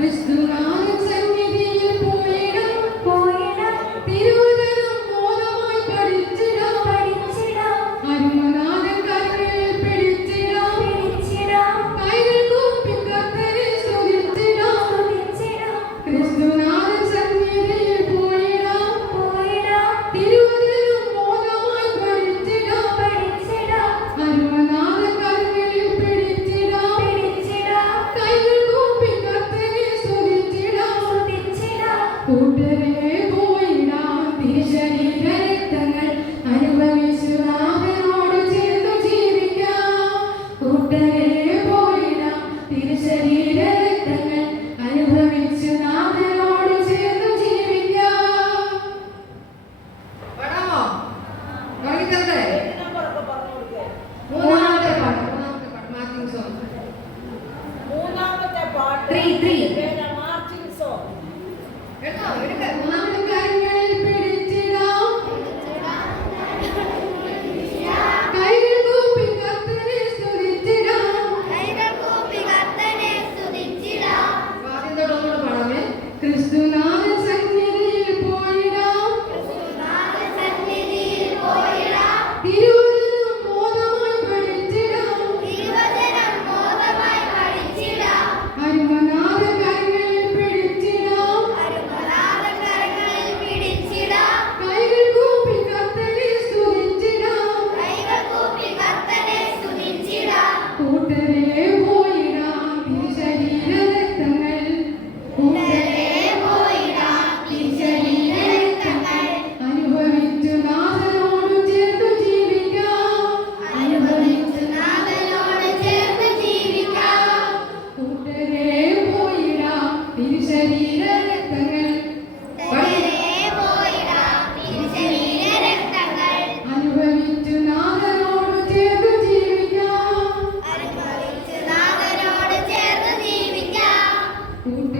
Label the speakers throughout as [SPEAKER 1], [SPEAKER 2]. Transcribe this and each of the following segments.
[SPEAKER 1] Krishna. 음.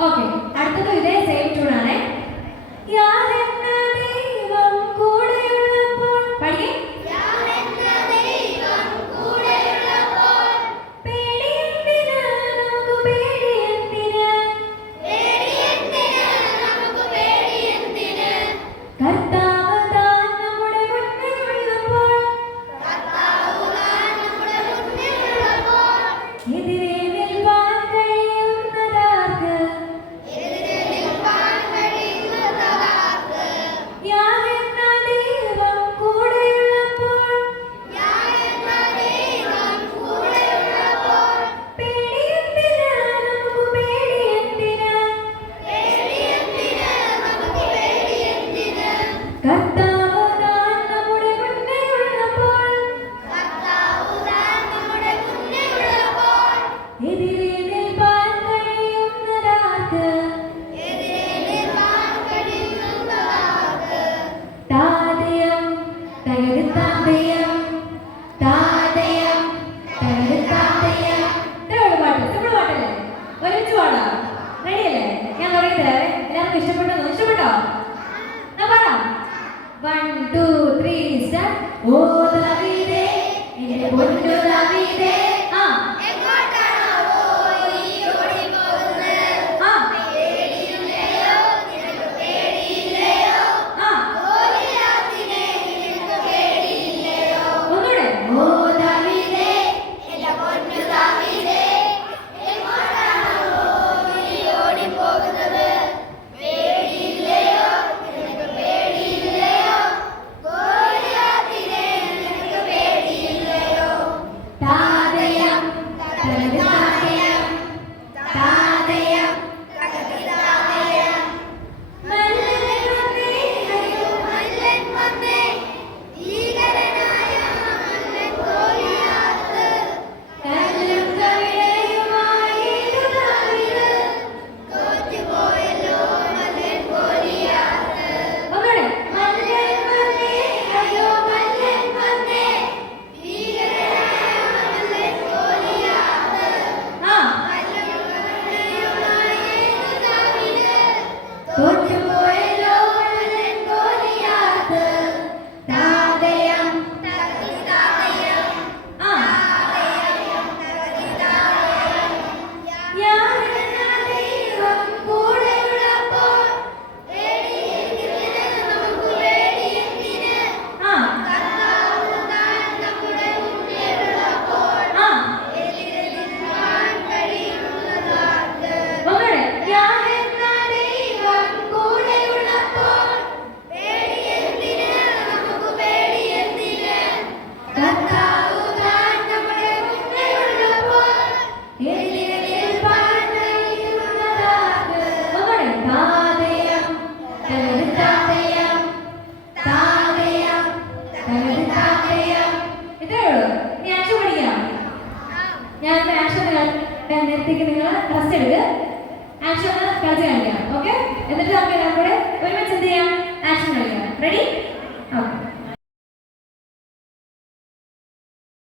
[SPEAKER 1] Okay. 我的